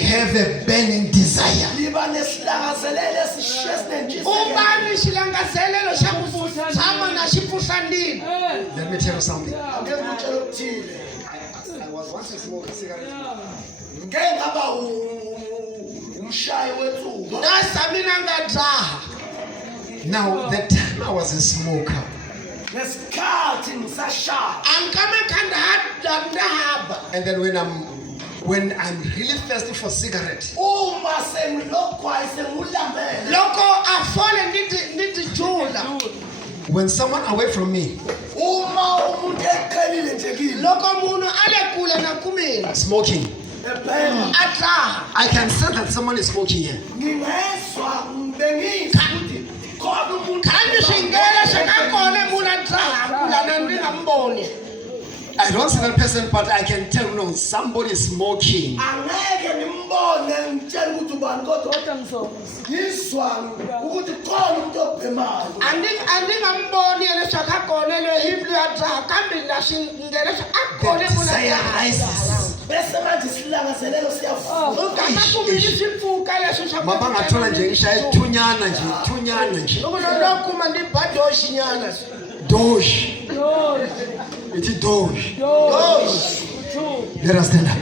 have a burning desire. Let me tell you something. I was once a smoker cigarette. Now, the time I was a smoker, and then when I'm really thirsty for cigarette, when someone away from me, smoking, I can sense that someone is smoking here. I don't see that person, but I can tell somebody is smoking. The desire rises. Doge. It is Doge. Let us stand up.